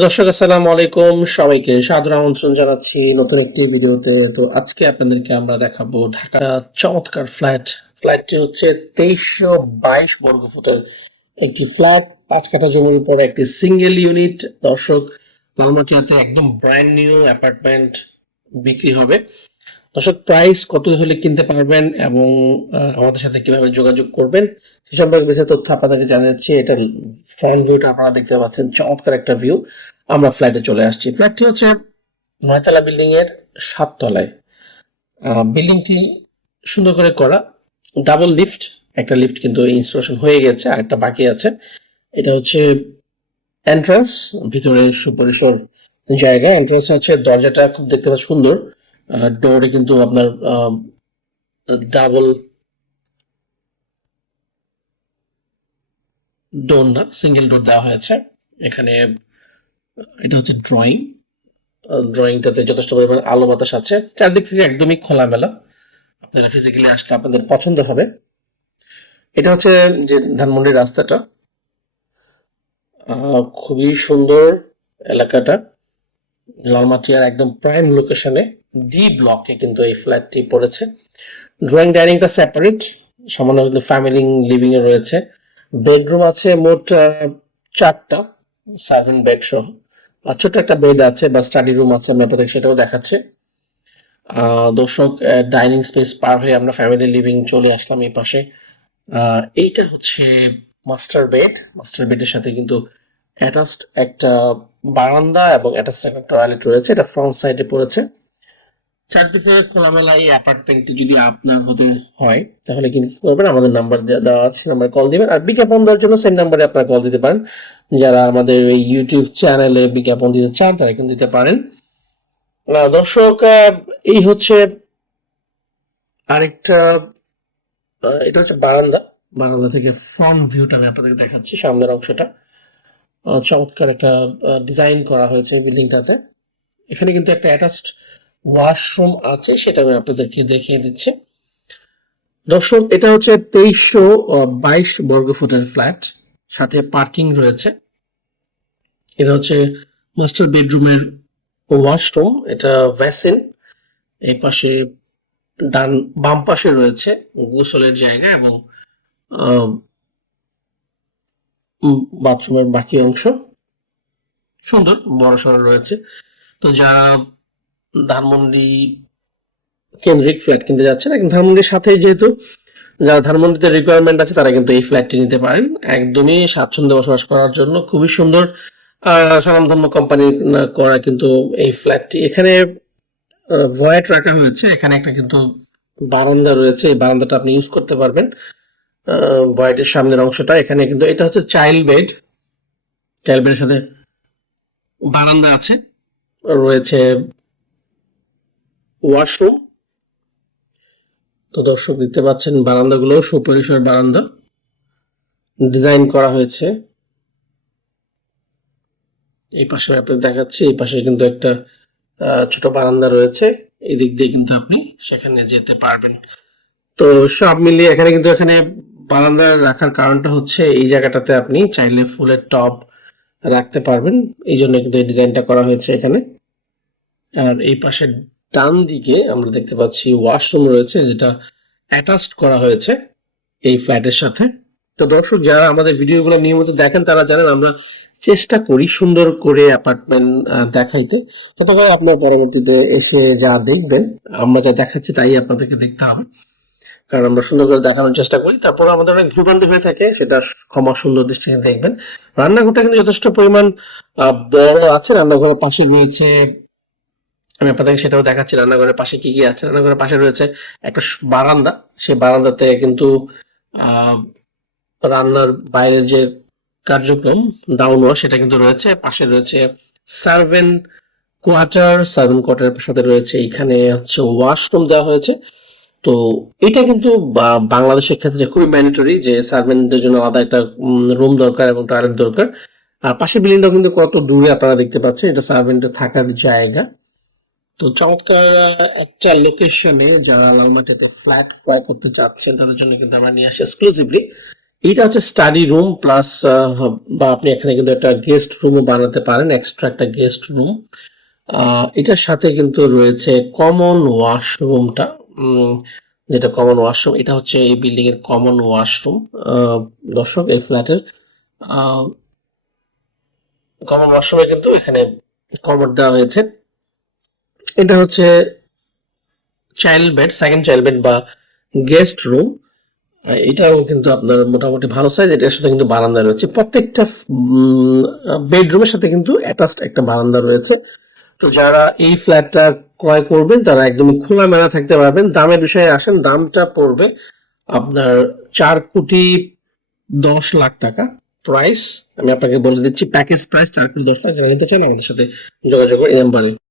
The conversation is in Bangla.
দর্শক আসসালামু আলাইকুম সবাইকে সাদর আমন্ত্রণ জানাচ্ছি নতুন একটি ভিডিওতে তো আজকে আপনাদেরকে আমরা দেখাবো ঢাকা চমৎকার ফ্ল্যাট ফ্ল্যাটটি হচ্ছে তেইশশো বাইশ বর্গফুটের একটি ফ্ল্যাট পাঁচ কাঠা জমির উপর একটি সিঙ্গেল ইউনিট দর্শক লালমাটিয়াতে একদম ব্র্যান্ড নিউ অ্যাপার্টমেন্ট বিক্রি হবে দর্শক প্রাইস কত ধরে কিনতে পারবেন এবং আমাদের সাথে কিভাবে যোগাযোগ করবেন সে সম্পর্কে বেশি তথ্য আপনাদেরকে জানাচ্ছি এটা ফ্রন্ট ভিউটা আপনারা দেখতে পাচ্ছেন চমৎকার একটা ভিউ আমরা ফ্ল্যাটে চলে আসছি ফ্ল্যাটটি হচ্ছে নয়তলা বিল্ডিং এর সাততলায় বিল্ডিংটি সুন্দর করে করা ডাবল লিফট একটা লিফট কিন্তু ইনস্টলেশন হয়ে গেছে আর একটা বাকি আছে এটা হচ্ছে এন্ট্রান্স ভিতরে সুপরিসর জায়গা এন্ট্রান্স হচ্ছে দরজাটা খুব দেখতে পাচ্ছি সুন্দর ডোরে কিন্তু আপনার ডাবল ডোর না সিঙ্গেল ডোর দেওয়া হয়েছে এখানে এটা হচ্ছে ড্রয়িং ড্রয়িংটাতে যথেষ্ট পরিমাণ আলো বাতাস আছে চারদিক থেকে একদমই খোলামেলা আপনারা ফিজিক্যালি আসলে আপনাদের পছন্দ হবে এটা হচ্ছে যে ধানমন্ডির রাস্তাটা খুবই সুন্দর এলাকাটা লালমাটিয়ার একদম প্রাইম লোকেশনে ডি ব্লকে কিন্তু এই ফ্ল্যাটটি পড়েছে ড্রয়িং ডাইনিংটা সেপারেট সামান্য কিন্তু ফ্যামিলি লিভিং এ রয়েছে বেডরুম আছে মোট চারটা সেভেন বেড সহ আর ছোট একটা বেড আছে বা স্টাডি রুম আছে আমি আপনাদের সেটাও দেখাচ্ছে দর্শক ডাইনিং স্পেস পার হয়ে আমরা ফ্যামিলি লিভিং চলে আসলাম এই পাশে এইটা হচ্ছে মাস্টার বেড মাস্টার বেডের সাথে কিন্তু অ্যাটাস্ট একটা বারান্দা এবং অ্যাটাস্ট একটা টয়লেট রয়েছে এটা ফ্রন্ট সাইডে পড়েছে চারদিকে খোলামেলা এই অ্যাপার্টমেন্টটি যদি আপনার হতে হয় তাহলে কিন্তু করবেন আমাদের নাম্বার দেওয়া আছে নাম্বারে কল দিবেন আর বিজ্ঞাপন দেওয়ার জন্য সেম নাম্বারে আপনারা কল দিতে পারেন যারা আমাদের এই ইউটিউব চ্যানেলে বিজ্ঞাপন দিতে চান তারা কিন্তু দিতে পারেন দর্শক এই হচ্ছে আরেকটা এটা হচ্ছে বারান্দা বারান্দা থেকে ফ্রন্ট ভিউটা আমি আপনাদের দেখাচ্ছি সামনের অংশটা চমৎকার একটা ডিজাইন করা হয়েছে বিল্ডিংটাতে এখানে কিন্তু একটা অ্যাটাচড ওয়াশরুম আছে সেটা আমি আপনাদেরকে দেখিয়ে দিচ্ছি দর্শক এটা হচ্ছে তেইশশো বাইশ বর্গফুটের ফ্ল্যাট সাথে পার্কিং রয়েছে এটা হচ্ছে মাস্টার বেডরুমের ওয়াশরুম এটা ভ্যাসিন এই পাশে ডান বাম পাশে রয়েছে গোসলের জায়গা এবং বাথরুমের বাকি অংশ সুন্দর বড় সড় রয়েছে তো যারা ধানমন্ডি কেন্দ্রিক ফ্ল্যাট কিনতে যাচ্ছেন এখন ধানমন্ডির সাথে যেহেতু যারা ধানমন্ডিতে রিকোয়ারমেন্ট আছে তারা কিন্তু এই ফ্ল্যাটটি নিতে পারেন একদমই স্বাচ্ছন্দ্যে বসবাস করার জন্য খুবই সুন্দর স্বনামধন্য কোম্পানি করা কিন্তু এই ফ্ল্যাটটি এখানে ভয়েট রাখা হয়েছে এখানে একটা কিন্তু বারান্দা রয়েছে এই বারান্দাটা আপনি ইউজ করতে পারবেন হোয়াইটের সামনের অংশটা এখানে কিন্তু এটা হচ্ছে চাইল্ড বেড চাইল্ড বেডের সাথে বারান্দা আছে রয়েছে ওয়াশরুম তো দর্শক দেখতে পাচ্ছেন বারান্দাগুলো সুপরিসর বারান্দা ডিজাইন করা হয়েছে এই পাশে আপনি দেখাচ্ছি এই পাশে কিন্তু একটা ছোট বারান্দা রয়েছে এদিক দিয়ে কিন্তু আপনি সেখানে যেতে পারবেন তো সব মিলিয়ে এখানে কিন্তু এখানে বারান্দায় রাখার কারণটা হচ্ছে এই জায়গাটাতে আপনি চাইলে ফুলের টব রাখতে পারবেন এই জন্য কিন্তু এই ডিজাইনটা করা হয়েছে এখানে আর এই পাশে ডান দিকে আমরা দেখতে পাচ্ছি ওয়াশরুম রয়েছে যেটা অ্যাটাচড করা হয়েছে এই ফ্ল্যাটের সাথে তো দর্শক যারা আমাদের ভিডিওগুলো নিয়মিত দেখেন তারা জানেন আমরা চেষ্টা করি সুন্দর করে অ্যাপার্টমেন্ট দেখাইতে তাতে আপনার পরবর্তীতে এসে যা দেখবেন আমরা যা দেখাচ্ছি তাই আপনাদেরকে দেখতে হবে কারণ আমরা সুন্দর করে দেখানোর চেষ্টা করি তারপর আমাদের অনেক ভুলভ্রান্তি হয়ে থাকে সেটা ক্ষমা সুন্দর দৃষ্টিতে দেখবেন রান্নাঘরটা কিন্তু যথেষ্ট পরিমাণ বড় আছে রান্নাঘরের পাশে রয়েছে আমি আপনাদেরকে সেটাও দেখাচ্ছি রান্নাঘরের পাশে কি কি আছে রান্নাঘরের পাশে রয়েছে একটা বারান্দা সেই বারান্দাতে কিন্তু রান্নার বাইরের যে কার্যক্রম ডাউন সেটা কিন্তু রয়েছে পাশে রয়েছে সার্ভেন কোয়ার্টার সার্ভেন কোয়ার্টারের সাথে রয়েছে এখানে হচ্ছে ওয়াশরুম দেওয়া হয়েছে তো এটা কিন্তু বাংলাদেশের ক্ষেত্রে খুবই ম্যান্ডেটরি যে সার্ভেন্টদের জন্য আলাদা একটা রুম দরকার এবং টয়লেট দরকার আর পাশের বিল্ডিংটা কিন্তু কত দূরে আপনারা দেখতে পাচ্ছেন এটা সার্ভেন্টে থাকার জায়গা তো চমৎকার একটা লোকেশনে যারা লালমাটিতে ফ্ল্যাট ক্রয় করতে চাচ্ছেন তাদের জন্য কিন্তু আমরা নিয়ে আসি এক্সক্লুসিভলি এটা হচ্ছে স্টাডি রুম প্লাস বা আপনি এখানে কিন্তু একটা গেস্ট রুমও বানাতে পারেন এক্সট্রা একটা গেস্ট রুম এটার সাথে কিন্তু রয়েছে কমন ওয়াশরুমটা যেটা কমন ওয়াশরুম এটা হচ্ছে এই বিল্ডিং এর কমন ওয়াশরুম দর্শক এই ফ্ল্যাটের কমন ওয়াশরুমে কিন্তু এখানে কমন দেওয়া হয়েছে এটা হচ্ছে child bed second child bed বা গেস্ট রুম এটাও কিন্তু আপনার মোটামুটি ভালো সাইজ এটার সাথে কিন্তু বারান্দা রয়েছে প্রত্যেকটা বেডরুমের সাথে কিন্তু অ্যাটাচড একটা বারান্দা রয়েছে তো যারা এই ফ্ল্যাটটা ক্রয় করবেন তারা একদম খোলা মেলা থাকতে পারবেন দামের বিষয়ে আসেন দামটা পড়বে আপনার চার কোটি দশ লাখ টাকা প্রাইস আমি আপনাকে বলে দিচ্ছি প্যাকেজ প্রাইস চার কোটি দশ লাখ নিতে চান আমাদের সাথে যোগাযোগ এই নাম্বারে